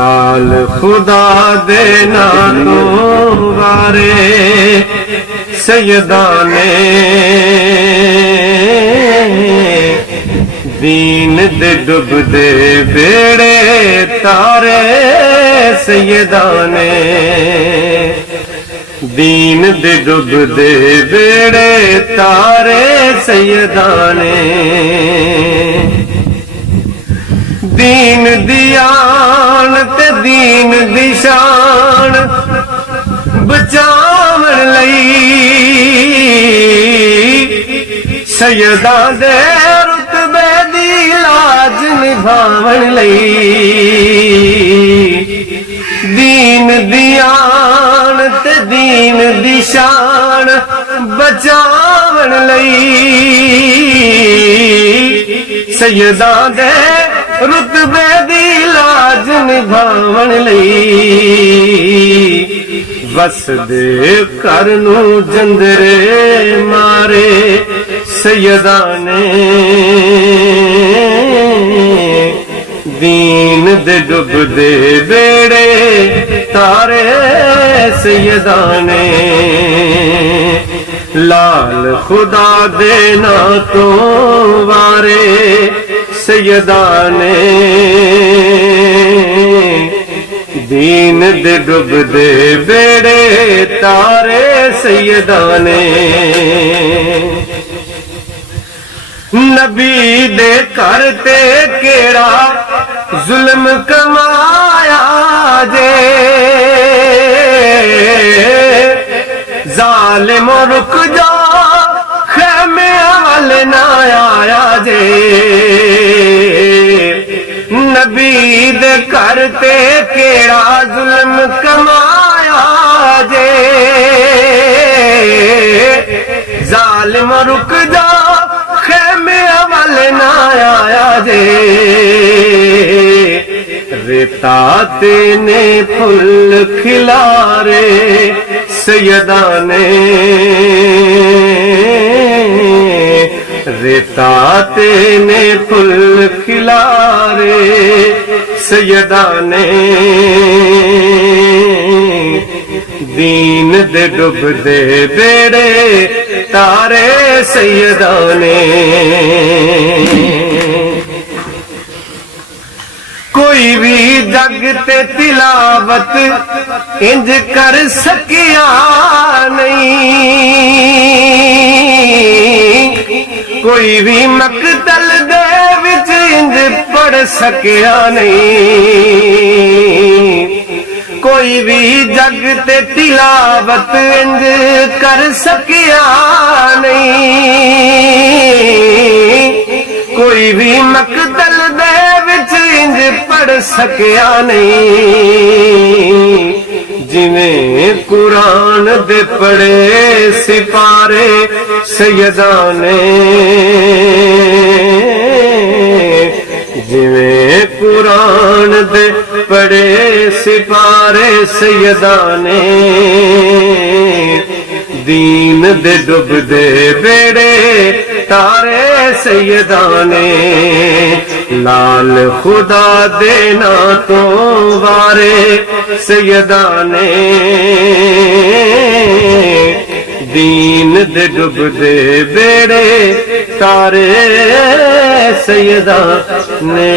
लाल खुदा देना तो वारे सैयदा ने दीन दे डुबदे बेड़े तारे सैयदा ने दीन दे डुबदे बेड़े तारे सैयदा ने दीन दी आन ते दीन दी शान बचावन लई सैयदा दे रुतबे दी लाज निभावन लई दीन दी आन ते दीन दी शान बचावन लई सैयदा दे रुतबे दी लाज निभावन लई वसदे घर नू जंदरे मारे सैयदा ने दीन दे डुबदे बेड़े तारे सैयदा ने लाल खुदा देना तो वारे सैयदा ने दीन दे डुबदे बेड़े तारे सैयदा ने नबी दे घर ते केड़ा जुल्म कमाया जे जालिम रुक जा खेमे वाले ना आया जे नबी दे घर ते केड़ा जुल्म कमाया जे जालिम रुक जा खेमे वाले ना आया जे रेता तेने फुल खिलारे सैयदा ने रेता तेने फुल खिलारे सैयदा ने दीन दे डुबदे बेड़े तारे सैयदा ने कोई भी जग ते तिलावत इंज कर सकिया नहीं कोई भी मकतल दे विच इंज पढ़ सकिया नहीं कोई भी जग ते तिलावत इंज कर सकिया नहीं कोई भी मकतल दे विच इंज पढ़ सकिया नहीं जिवें कुरान दे पढ़े सिपारे सैयदा ने जिवें कुरान दे पढ़े सिपारे सैयदा ने दीन दे डुबदे बेड़े तारे सैयदा ने लाल खुदा देना तो वारे सैयदा ने दीन दे डुबदे बेड़े तारे सैयदा ने।